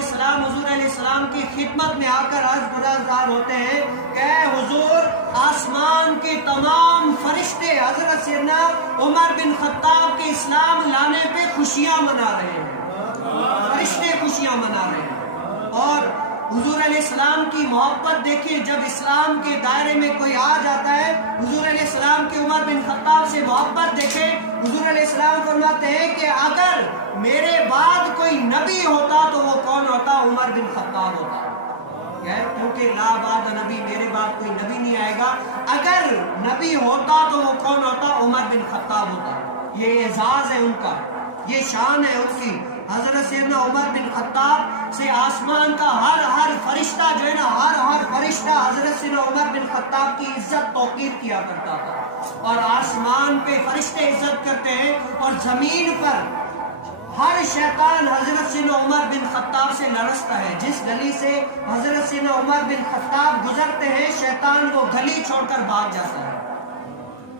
السلام حضور علیہ السلام کی خدمت میں آ کر عرض گزار ہوتے ہیں کہ اے حضور، آسمان کے تمام فرشتے حضرت سیدنا عمر بن خطاب کے اسلام لانے پہ خوشیاں منا رہے ہیں، فرشتے خوشیاں منا رہے ہیں۔ اور حضور علیہ السلام کی محبت دیکھیں، جب اسلام کے دائرے میں کوئی آ جاتا ہے، حضور علیہ السلام کی عمر بن خطاب سے محبت دیکھیں۔ حضور علیہ السلام فرماتے ہیں کہ اگر میرے بعد کوئی نبی ہوتا تو وہ کون ہوتا؟ عمر بن خطاب ہوتا، کیونکہ لا بعد نبی، میرے بعد کوئی نبی نہیں آئے گا، اگر نبی ہوتا تو وہ کون ہوتا؟ عمر بن خطاب ہوتا۔ یہ اعزاز ہے ان کا، یہ شان ہے ان کی۔ حضرت سیدنا عمر بن خطاب سے آسمان کا ہر فرشتہ جو ہے نا، ہر فرشتہ حضرت سیدنا عمر بن خطاب کی عزت توقیر کیا کرتا تھا، اور آسمان پہ فرشتے عزت کرتے ہیں، اور زمین پر ہر شیطان حضرت سیدنا عمر بن خطاب سے لرزتا ہے۔ جس گلی سے حضرت سیدنا عمر بن خطاب گزرتے ہیں، شیطان وہ گلی چھوڑ کر بھاگ جاتا ہے۔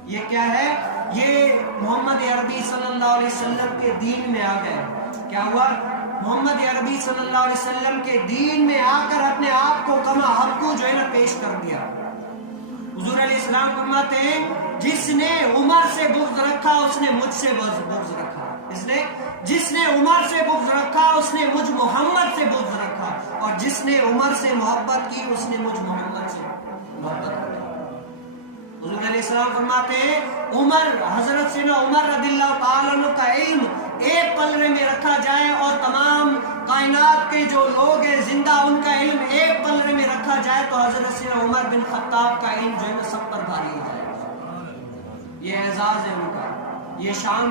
یہ کیا ہے؟ یہ محمد عربی صلی اللہ علیہ وسلم کے دین میں آ گئے۔ کیا ہوا؟ محمد عربی صلی اللہ علیہ وسلم کے دین میں آ کر اپنے آپ کو کما حقو جو ہے نا پیش کر دیا۔ حضور علیہ السلام فرماتے ہیں جس نے عمر سے بغض رکھا اس نے مجھ سے بغض رکھا، جس نے عمر سے بغض رکھا اس نے مجھ محمد سے بغض رکھا، اور جس نے عمر سے محبت کی اس نے مجھ محمد سے محبت کی۔ حضور علیہ السلام فرماتے ہیں عمر، حضرت سیدنا عمر رضی اللہ تعالیٰ عنہ کا علم ایک پلڑے میں رکھا جائے اور تمام کائنات کے جو لوگ ہیں زندہ ان کا علم ایک پلڑے میں رکھا جائے تو حضرت سیدنا عمر بن خطاب کا علم جو ہے سب پر بھاری ہو جائے۔ یہ اعزاز ہے ان کا، یہ شان ہے۔